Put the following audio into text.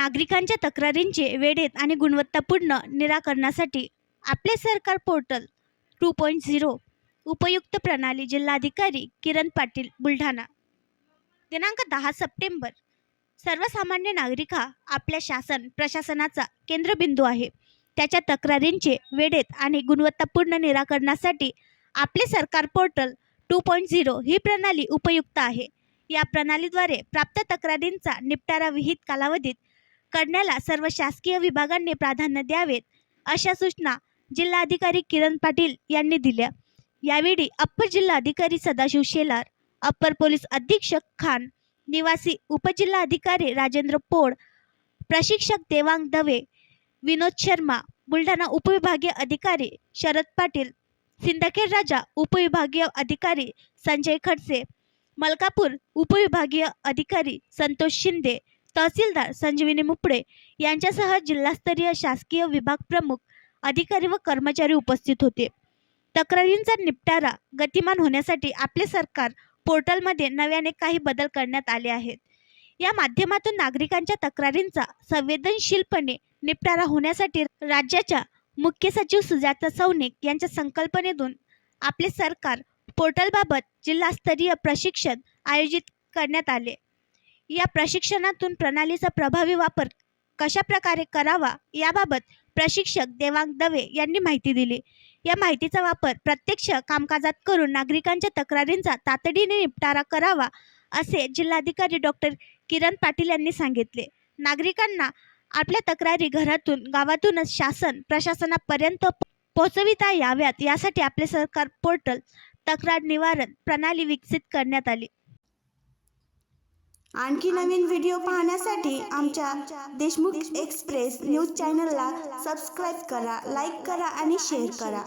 नागरिकांच्या तक्रारींचे वेळेत आणि गुणवत्तापूर्ण निराकरणासाठी आपले सरकार पोर्टल 2.0 उपयुक्त प्रणाली जिल्हाधिकारी किरण पाटील बुलढाणा दिनांक 10 सप्टेंबर सर्वसामान्य नागरिक हा आपल्या शासन प्रशासनाचा केंद्रबिंदू आहे। त्याच्या तक्रारींचे वेळेत आणि गुणवत्तापूर्ण निराकरणासाठी आपले सरकार पोर्टल 2.0 ही प्रणाली उपयुक्त आहे। या प्रणालीद्वारे प्राप्त तक्रारींचा निपटारा विहित कालावधीत करण्याला सर्व शासकीय विभागांनी प्राधान्य द्यावेत अशा सूचना जिल्हाधिकारी किरण पाटील यांनी दिल्या। यावेळी अप्पर जिल्हाधिकारी सदाशिव शेलार, अप्पर पोलीस अधीक्षक खान, निवासी उपजिल्हाधिकारी राजेंद्र पोड, प्रशिक्षक देवांग दवे, विनोद शर्मा, बुलढाणा उपविभागीय अधिकारी शरद पाटील, सिंदखेड राजा उपविभागीय अधिकारी संजय खडसे, मलकापूर उपविभागीय अधिकारी संतोष शिंदे, तहसीलदार संजीवनी मुपडे यांच्यासह जिल्हास्तरीय शासकीय विभाग प्रमुख, अधिकारी व कर्मचारी उपस्थित होते। तक्रारींचा निपटारा गतिमान होण्यासाठी आपले सरकार पोर्टलमध्ये नव्याने काही बदल करण्यात आले आहेत। या माध्यमातून नागरिकांच्या तक्रारींचा संवेदनशीलपणे निपटारा होण्यासाठी राज्याच्या मुख्य सचिव सुजाता सौनिक यांच्या संकल्पनेतून आपले सरकार पोर्टलबाबत जिल्हास्तरीय प्रशिक्षण आयोजित करण्यात आले। या प्रशिक्षणातून प्रणालीचा प्रभावी वापर कशा प्रकारे करावा याबाबत प्रशिक्षक देवांग दवे यांनी माहिती दिली। या माहितीचा वापर प्रत्यक्ष कामकाजात करून नागरिकांच्या तक्रारींचा तातडीने निपटारा करावा असे जिल्हाधिकारी डॉक्टर किरण पाटील यांनी सांगितले। नागरिकांना आपल्या तक्रारी घरातून गावातूनच शासन प्रशासनापर्यंत पोहोचविता याव्यात यासाठी आपले सरकार पोर्टल तक्रार निवारण प्रणाली विकसित करण्यात आली। आणखी नवीन व्हिडिओ पाहण्यासाठी आमच्या देशमुख एक्सप्रेस न्यूज चॅनलला सबस्क्राईब करा, लाईक करा आणि शेअर करा।